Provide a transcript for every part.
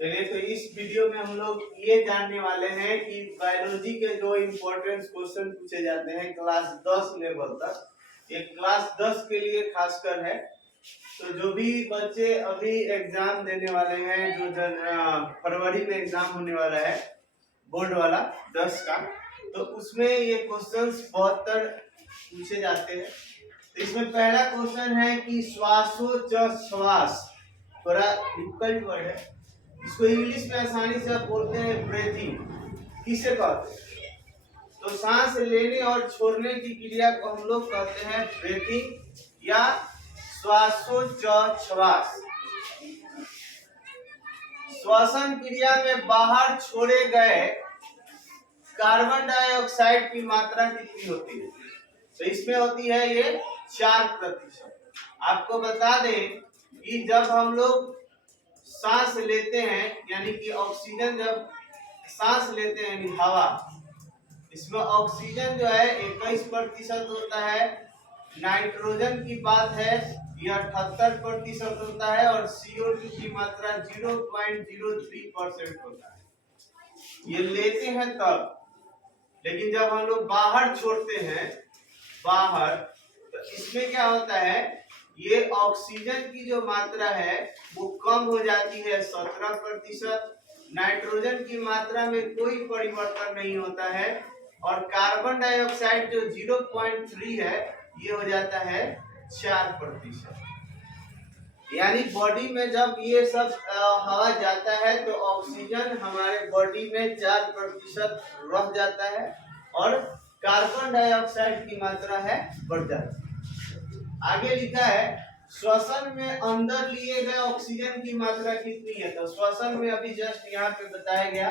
चलिए, तो इस वीडियो में हम लोग ये जानने वाले हैं कि बायोलॉजी के जो इम्पोर्टेंट क्वेश्चन पूछे जाते हैं क्लास 10 लेवल तक, ये क्लास 10 के लिए खासकर है। तो जो भी बच्चे अभी एग्जाम देने वाले हैं, जो फरवरी में एग्जाम होने वाला है बोर्ड वाला 10 का, तो उसमें ये क्वेश्चंस 72 पूछे जाते हैं। तो इसमें पहला क्वेश्चन है कि श्वासोच्छ्वास, थोड़ा डिफिकल्ट वर्ड है, इसको इंग्लिश में आसानी से आप बोलते हैं ब्रीथिंग। किसे कहते हैं? तो सांस लेने और छोड़ने की क्रिया को हम लोग कहते हैं ब्रीथिंग या श्वासोच्छ्वास। श्वसन क्रिया में बाहर छोड़े गए कार्बन डाइऑक्साइड की मात्रा कितनी होती है? तो इसमें होती है ये 4%। आपको बता दें कि जब हम लोग सांस लेते हैं, यानी कि ऑक्सीजन, जब सांस लेते हैं यानी हवा, इसमें ऑक्सीजन जो है 21% होता है, नाइट्रोजन की बात है यह 78% होता है और CO2 की मात्रा 0.03% होता है। ये लेते हैं तब, लेकिन जब हम लोग बाहर छोड़ते हैं बाहर, तो इसमें क्या होता है, ये ऑक्सीजन की जो मात्रा है वो कम हो जाती है 17%, नाइट्रोजन की मात्रा में कोई परिवर्तन नहीं होता है और कार्बन डाइऑक्साइड जो 0.3 है ये हो जाता है 4%। यानी बॉडी में जब ये सब हवा जाता है तो ऑक्सीजन हमारे बॉडी में 4% रह जाता है और कार्बन डाइऑक्साइड की मात्रा है बढ़ जाती है। आगे लिखा है श्वसन में अंदर लिए गए ऑक्सीजन की मात्रा कितनी है? तो श्वसन में अभी जस्ट यहाँ पे बताया गया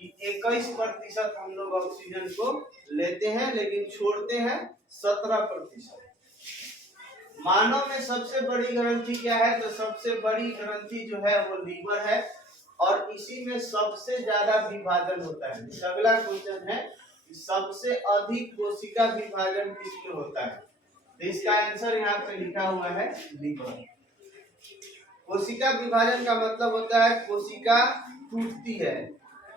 कि 21% हम लोग ऑक्सीजन को लेते हैं, लेकिन छोड़ते हैं 17%। मानव में सबसे बड़ी ग्रंथि क्या है? तो सबसे बड़ी ग्रंथि जो है वो लीवर है और इसी में सबसे ज्यादा विभाजन होता है। अगला क्वेश्चन है कि सबसे अधिक कोशिका विभाजन किसमें होता है? तो इसका आंसर यहाँ पे लिखा हुआ है लीवर। कोशिका विभाजन का मतलब होता है कोशिका टूटती है,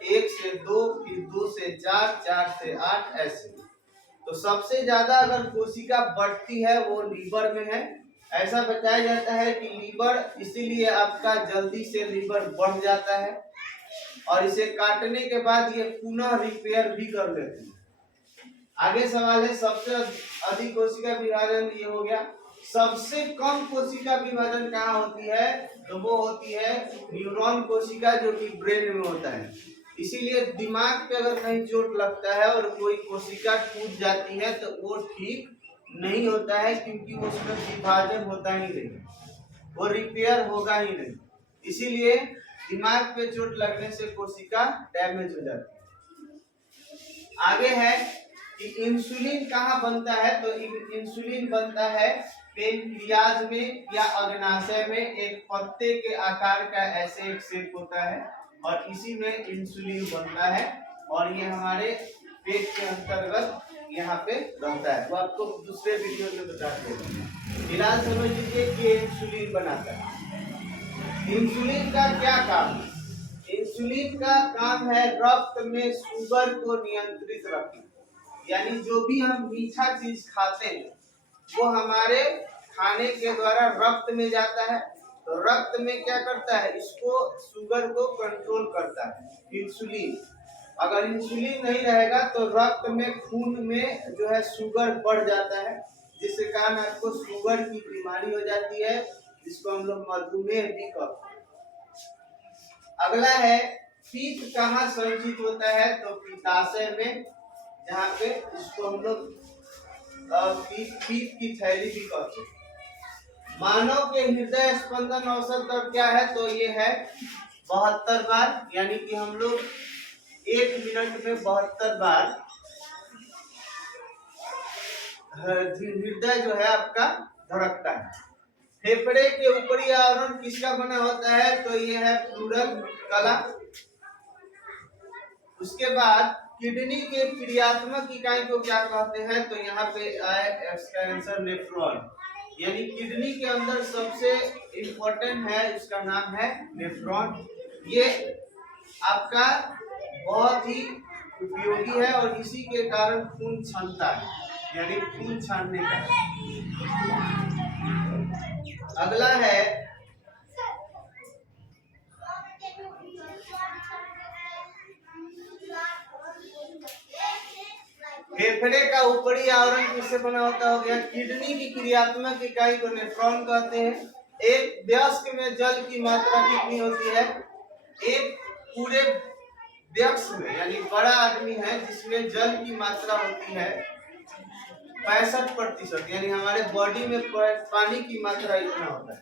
1 से 2, फिर 2 से 4, 4 से 8, ऐसे। तो सबसे ज्यादा अगर कोशिका बढ़ती है वो लीवर में है। ऐसा बताया जाता है कि लीवर, इसीलिए आपका जल्दी से लीवर बढ़ जाता है और इसे काटने के बाद ये पुनः रिपेयर भी कर लेती है। आगे सवाल है सबसे अधिक कोशिका विभाजन, ये हो गया। सबसे कम कोशिका विभाजन कहाँ होती है? तो वो होती है न्यूरॉन कोशिका, जो कि ब्रेन में होता है। इसीलिए दिमाग पे अगर कहीं चोट लगता है और कोई कोशिका टूट जाती है तो वो ठीक नहीं होता है, क्योंकि उसमें विभाजन होता ही नहीं, वो रिपेयर होगा ही नहीं। इसीलिए दिमाग पे चोट लगने से कोशिका डैमेज हो जाती है। आगे है कि इंसुलिन कहाँ बनता है? तो इंसुलिन बनता है पेनक्रियाज में या अग्नाशय में, एक पत्ते के आकार का ऐसे एक शेप होता है और इसी में इंसुलिन बनता है और ये हमारे पेट के अंतर्गत यहाँ पे रहता है। वो आपको दूसरे वीडियो में बताते हैं। फिलहाल समझ लीजिए कि इंसुलिन बनाता है। इंसुलिन का क्या काम है? इंसुलिन का काम है रक्त में शुगर को नियंत्रित रखना। यानी जो भी हम मीठा चीज खाते हैं वो हमारे खाने के द्वारा रक्त में जाता है, तो रक्त में क्या करता है, इसको शुगर को कंट्रोल करता है इंसुलिन। अगर इंसुलिन नहीं रहेगा तो रक्त में, खून में जो है शुगर बढ़ जाता है, जिसके कारण आपको शुगर की बीमारी हो जाती है, जिसको हम लोग मधुमेह भी कहते हैं। अगला है पित्त कहाँ संचित होता है? तो पित्ताशय में, जहाँ पे इसको हम लोग पित्त की थैली भी कहते हैं। मानव के हृदय स्पंदन औसत दर क्या है? तो ये है 72 बार, यानी कि हम लोग 1 मिनट में 72 बार हृदय जो है आपका धड़कता है। फेफड़े के ऊपरी आवरण किसका बना होता है? तो ये है प्लूरल कला। उसके बाद किडनी के क्रियात्मक इकाई को क्या कहते हैं? तो यहाँ पे आए इसका आंसर नेफ्रॉन। यानी किडनी के अंदर सबसे इम्पोर्टेंट है, उसका नाम है नेफ्रॉन। ये आपका बहुत ही उपयोगी है और इसी के कारण खून छानता है, यानी खून छानने का। अगला है फेफड़े का ऊपरी आवरण किससे बना होता हो गया? किडनी की क्रियात्मक इकाई को नेफ्रॉन कहते हैं। एक वयस्क में जल की मात्रा कितनी होती है? एक पूरे वयस्क में, यानी बड़ा आदमी है जिसमें जल की मात्रा होती है 65%, यानी हमारे बॉडी में पानी की मात्रा इतना होता है।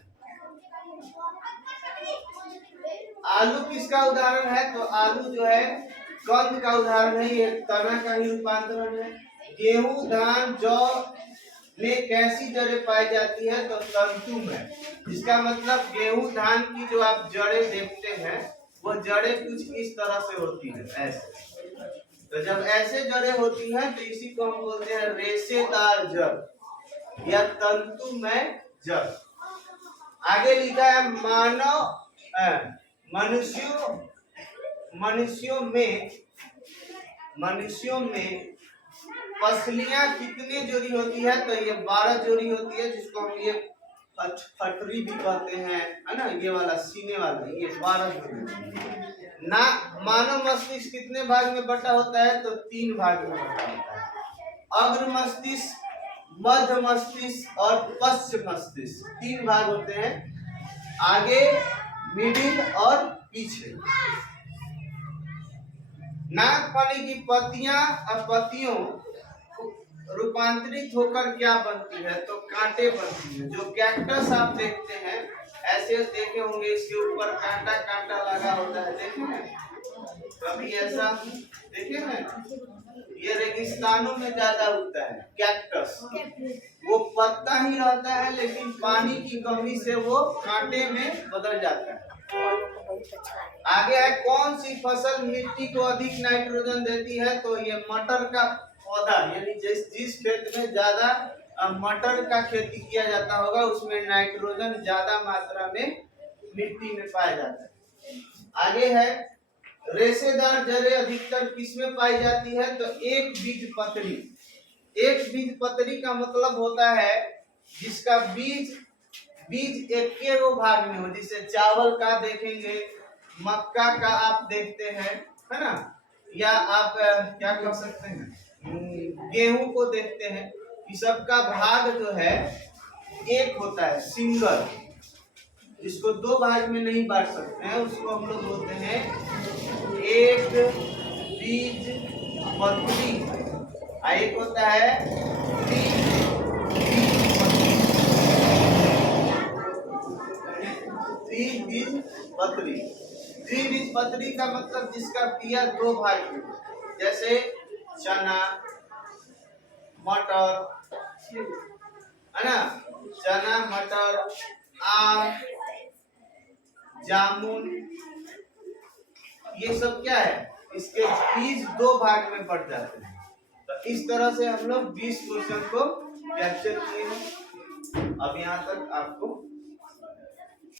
आलू किसका उदाहरण है? तो आलू जो है कंद का उदाहरण है, ये तना का ही रूपांतरण है। गेहूं, धान, जौ में कैसी जड़ें पाई जाती है? तो तंतु में। इसका मतलब गेहूं, धान की जो आप जड़ें देखते हैं वो जड़ें कुछ इस तरह से होती है, ऐसे। तो जब ऐसे जड़ें होती हैं तो इसी को हम बोलते हैं रेशेदार जड़ या तंतु में जड़। आगे लिखा है मनुष्यों में पसलियां कितनी जोड़ी होती है? तो ये 12 जोड़ी होती है, जिसको हम ये फटरी भी कहते हैं, है ना, ये वाला सीने वाला, ये 12 जोड़ी। ना मानव मस्तिष्क कितने भाग में बटा होता है? तो 3 भाग में बटा होता है। अग्र मस्तिष्क, मध्य मस्तिष्क और पश्च मस्तिष्क, 3 भाग होते हैं, आगे, मिडिल और पीछे। नागफनी की पत्तियों रूपांतरित होकर क्या बनती है? तो कांटे बनती है। जो कैक्टस आप देखते हैं, ऐसे देखे होंगे, इसके ऊपर कांटा कांटा लगा होता है, देखे हैं कभी ऐसा? देखे हैं? ये रेगिस्तानों में ज्यादा उगता है कैक्टस। वो पत्ता ही रहता है, लेकिन पानी की कमी से वो कांटे में बदल जाता है। आगे है कौन सी फसल मिट्टी को अधिक नाइट्रोजन देती है? तो ये मटर का पौधा, यानी जिस खेत में ज्यादा मटर का खेती किया जाता होगा उसमें नाइट्रोजन ज्यादा मात्रा में मिट्टी में पाया जाता है। आगे है रेशेदार जड़ें अधिकतर किसमें पाई जाती है? तो एक बीज पत्री। एक बीज पत्री का मतलब होता है जिसका बीज एक भाग में हो, जिसे चावल का देखेंगे, मक्का का आप देखते हैं, है ना, या आप क्या कर सकते हैं, गेहूं को देखते हैं। इस सब का भाग जो है एक होता है, सिंगल, इसको 2 भाग में नहीं बांट सकते हैं, उसको हम लोग बोलते हैं एक बीज पत्री। एक होता है द्विबीजपत्री का मतलब जिसका बिया 2 भाग में, जैसे चना, मटर, है ना, चना, मटर, आम, जामुन, ये सब क्या है? इसके बीज 2 भाग में बढ़ जाते हैं। तो इस तरह से हम लोग 20 क्वेश्चन को कैप्चर किए हैं। अब यहाँ तक आपको